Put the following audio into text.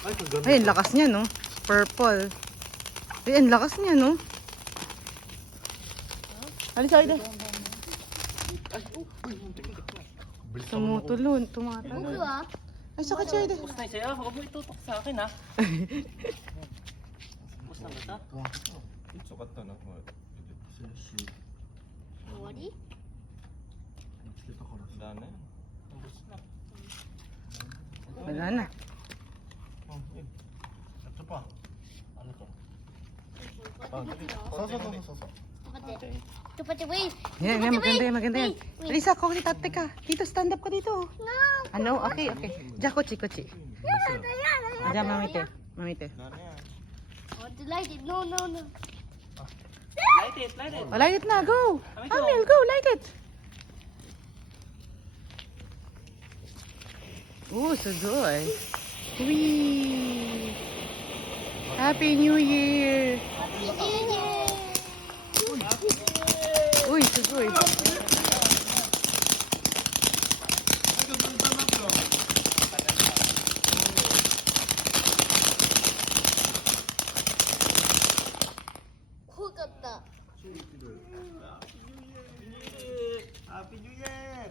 Ay, ang lakas niya, no? Purple. Ay, ang lakas niya, no? Alis, Aida. Tumutulon, tumatalon. Ay, sakit siya, Aida. Bus na siya. Huwag mo itutok sa akin, ha? Bus na ba ito? Sukat to, no? Ready? Daan na yan. Bus na. Wala na. Ito pa. Ano to? Soso. Ito pati, wait. Yan, yan, maganda yan, maganda yan. Wait. Alisa, ako ulit, ate ka. Dito, stand up ka dito. No. Ano? Okay, okay. Diyan, kuchi. Diyan, mamite. Daan na yan. Oh, delighted. No. Light it, light it. Oh, light it na, go. Amel, go, light it. Oh, so joy. Wee. Happy New Year. Uy, so joy. Cool 같다. Happy New Year!